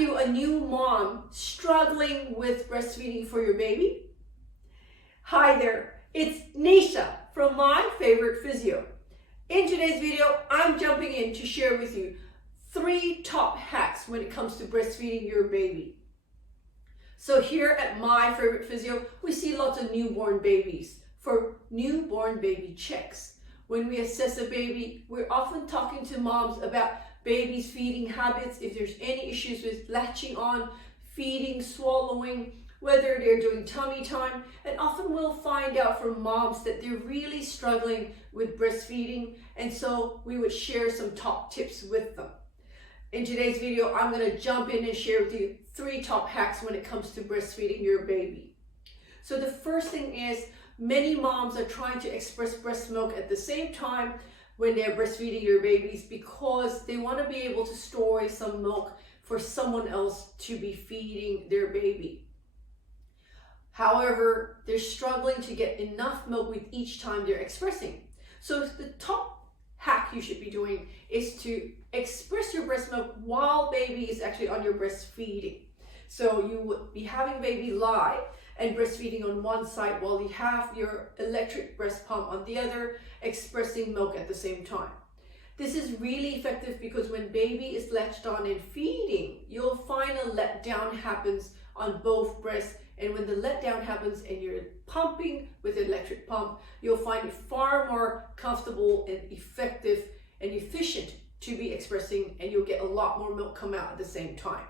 you a new mom struggling with breastfeeding for your baby? Hi there, it's Neesha from My Favorite Physio. In today's video, I'm jumping in to share with you 3 top hacks when it comes to breastfeeding your baby. So here at My Favorite Physio, we see lots of newborn babies for newborn baby checks. When we assess a baby, we're often talking to moms about babies' feeding habits, if there's any issues with latching on, feeding, swallowing, whether they're doing tummy time, and often we'll find out from moms that they're really struggling with breastfeeding, and so we would share some top tips with them. In today's video, I'm going to jump in and share with you 3 top hacks when it comes to breastfeeding your baby. So the first thing is, many moms are trying to express breast milk at the same time when they're breastfeeding their babies because they want to be able to store some milk for someone else to be feeding their baby. However, they're struggling to get enough milk with each time they're expressing. So the top hack you should be doing is to express your breast milk while baby is actually on your breast feeding. So you would be having baby lie and breastfeeding on one side while you have your electric breast pump on the other, expressing milk at the same time. This is really effective because when baby is latched on and feeding, you'll find a letdown happens on both breasts. And when the letdown happens and you're pumping with an electric pump, you'll find it far more comfortable and effective and efficient to be expressing, and you'll get a lot more milk come out at the same time,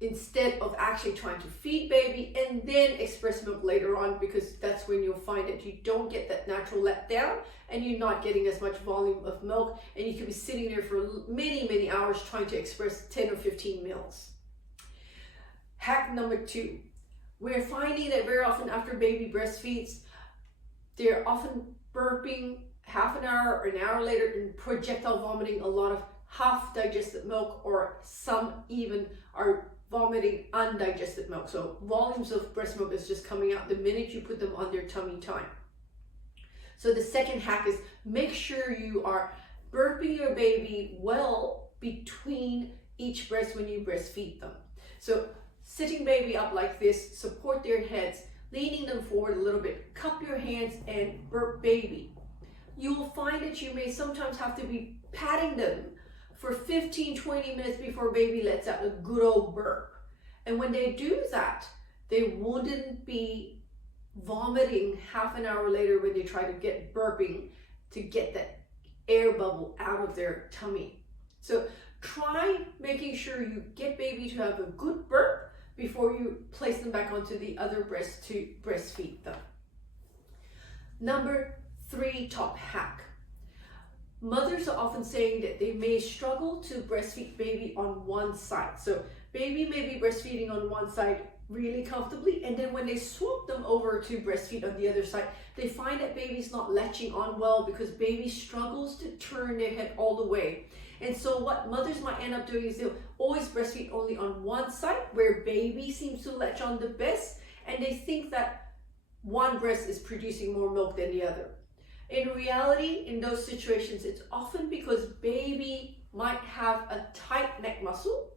instead of actually trying to feed baby and then express milk later on, because that's when you'll find that you don't get that natural letdown and you're not getting as much volume of milk, and you can be sitting there for many hours trying to express 10 or 15 mils. Hack number 2, we're finding that very often after baby breastfeeds, they're often burping half an hour or an hour later and projectile vomiting a lot of half digested milk, or some even are vomiting undigested milk. So volumes of breast milk is just coming out the minute you put them on their tummy time. So the second hack is make sure you are burping your baby well between each breast when you breastfeed them. So sitting baby up like this, support their heads, leaning them forward a little bit, cup your hands and burp baby. You will find that you may sometimes have to be patting them for 15-20 minutes before baby lets out a good old burp. And when they do that, they wouldn't be vomiting half an hour later when they try to get burping to get that air bubble out of their tummy. So try making sure you get baby to have a good burp before you place them back onto the other breast to breastfeed them. Number 3 top hack. Mothers are often saying that they may struggle to breastfeed baby on one side. So baby may be breastfeeding on one side really comfortably, and then when they swap them over to breastfeed on the other side, they find that baby's not latching on well because baby struggles to turn their head all the way. And so what mothers might end up doing is they'll always breastfeed only on one side where baby seems to latch on the best, and they think that one breast is producing more milk than the other. In reality, in those situations, it's often because baby might have a tight neck muscle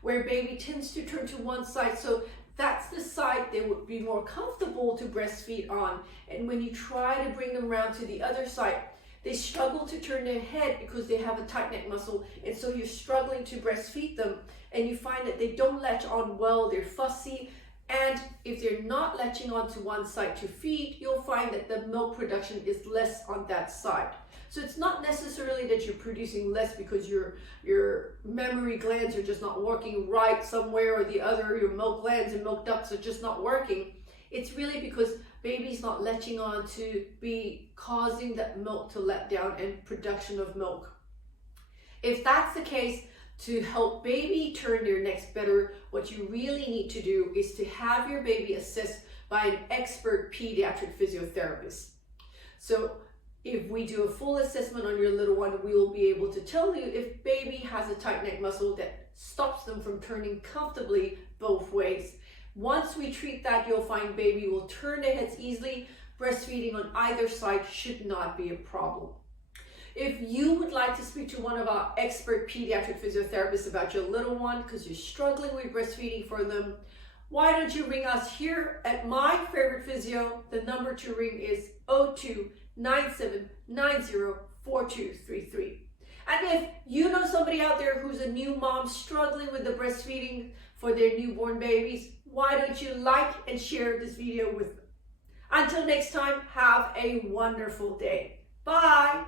where baby tends to turn to one side. So that's the side they would be more comfortable to breastfeed on. And when you try to bring them around to the other side, they struggle to turn their head because they have a tight neck muscle. And so you're struggling to breastfeed them, and you find that they don't latch on well, they're fussy. And if they're not latching onto one side to feed, you'll find that the milk production is less on that side. So it's not necessarily that you're producing less because your mammary glands are just not working right somewhere or the other, your milk glands and milk ducts are just not working. It's really because baby's not latching on to be causing that milk to let down and production of milk. If that's the case, to help baby turn their necks better, what you really need to do is to have your baby assessed by an expert pediatric physiotherapist. So if we do a full assessment on your little one, we will be able to tell you if baby has a tight neck muscle that stops them from turning comfortably both ways. Once we treat that, you'll find baby will turn their heads easily. Breastfeeding on either side should not be a problem. If you would like to speak to one of our expert pediatric physiotherapists about your little one because you're struggling with breastfeeding for them, why don't you ring us here at My Favorite Physio? The number to ring is 02-9790-4233. And if you know somebody out there who's a new mom struggling with the breastfeeding for their newborn babies, why don't you like and share this video with them? Until next time, have a wonderful day. Bye.